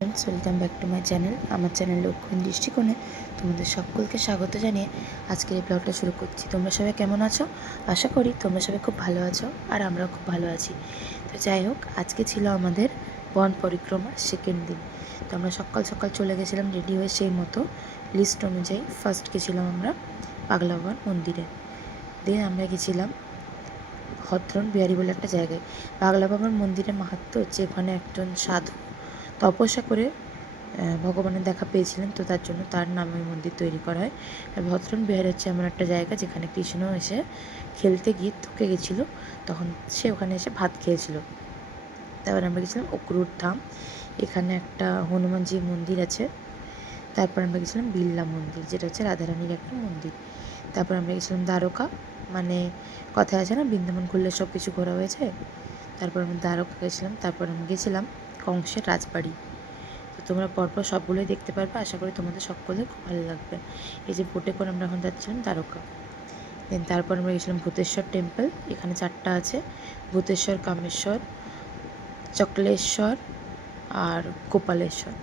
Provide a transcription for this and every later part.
Friends, welcome back to my channel. আমার channel Lakshman দৃষ্টিকোণে তোমাদের সকলকে স্বাগত জানিয়ে আজকের এই ব্লগটা শুরু করছি। তোমরা সবাই কেমন আছো? আশা করি তোমরা সবাই খুব ভালো আছো, আর আমরাও খুব ভালো আছি। তো যাই হোক, আজকে ছিল আমাদের বন পরিক্রমার সেকেন্ড দিন। তো আমরা সকাল সকাল চলে গেছিলাম রেডি হয়ে, সেই মতো লিস্ট অনুযায়ী। ফার্স্ট গেছিলাম আমরা পাগলা বাবার মন্দিরে, দিয়ে আমরা গেছিলাম হথরন বিহারি বলে একটা জায়গায়। পাগলা বাবার মন্দিরের মাহাত্ম্য হচ্ছে, ওখানে একজন সাধু তপস্যা করে ভগবানের দেখা পেয়েছিলেন, তো তার জন্য তার নামে ওই মন্দির তৈরি করা হয়। আর ভদ্রন বিহার হচ্ছে এমন একটা জায়গা যেখানে কৃষ্ণ এসে খেলতে গিয়ে থকে গেছিলো, তখন সে ওখানে এসে ভাত খেয়েছিল। তারপর আমরা গেছিলাম অক্রুর ধাম, এখানে একটা হনুমানজির মন্দির আছে। তারপর আমরা গেছিলাম বিল্লা মন্দির, যেটা হচ্ছে রাধারানীর একটা মন্দির। তারপর আমরা গেছিলাম দ্বারকা, মানে কথায় আছে না, বৃন্দাবন খুললে সব কিছু ঘোরা হয়েছে। তারপর আমরা দ্বারকা গেছিলাম। তারপর আমি গেছিলাম কংসের রাজবাড়ি। তো তোমরা পরপর সবগুলোই দেখতে পারবে, আশা করি তোমাদের সকলের খুব ভালো লাগবে। এই যে বোটে করে আমরা এখন যাচ্ছিলাম দ্বারকা। দেন তারপর আমরা গেছিলাম ভূতেশ্বর টেম্পল, এখানে 4টা আছে: ভূতেশ্বর, কামেশ্বর, চক্লেশ্বর আর গোপালেশ্বর।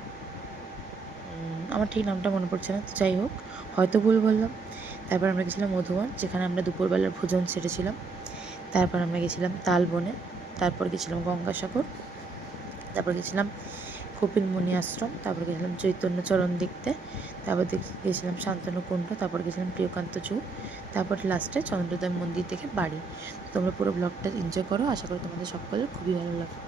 আমার ঠিক নামটা মনে পড়ছে না, তো যাই হোক, হয়তো ভুল বললাম। তারপর আমরা গেছিলাম মধুবন, যেখানে আমরা দুপুরবেলার ভোজন সেরেছিলাম। তারপর আমরা গেছিলাম তালবনে। তারপর গেছিলাম গঙ্গাসাগর। তারপর গেছিলাম কপিলমুনি আশ্রম। তারপর গেছিলাম চৈতন্যচরণ দেখতে। তারপর গেছিলাম শান্তনুকুণ্ড। তারপর গেছিলাম প্রিয়কান্ত জু। তারপর লাস্টে চন্দ্রোদয় মন্দির থেকে বাড়ি। তোমরা পুরো ব্লগটা এনজয় করো, আশা করি তোমাদের সকলের খুবই ভালো লাগবে।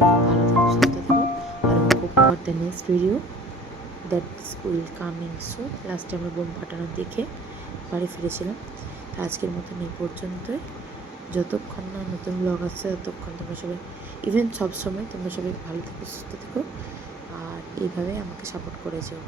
সবাই খুব ভালো থেকো, সুস্থ থেকো, আর খুব for the next video that will coming so. লাস্টে আমরা বোম ফাটানো দেখে বাড়ি ফিরেছিলাম। তো আজকের মতন এই পর্যন্তই। যতক্ষণ না নতুন ব্লগ আসছে ততক্ষণ তোমরা সবাই, ইভেন সব সময় তোমরা সবাই ভালো থেকো, সুস্থ থেকো, আর এইভাবে আমাকে সাপোর্ট করে যেও।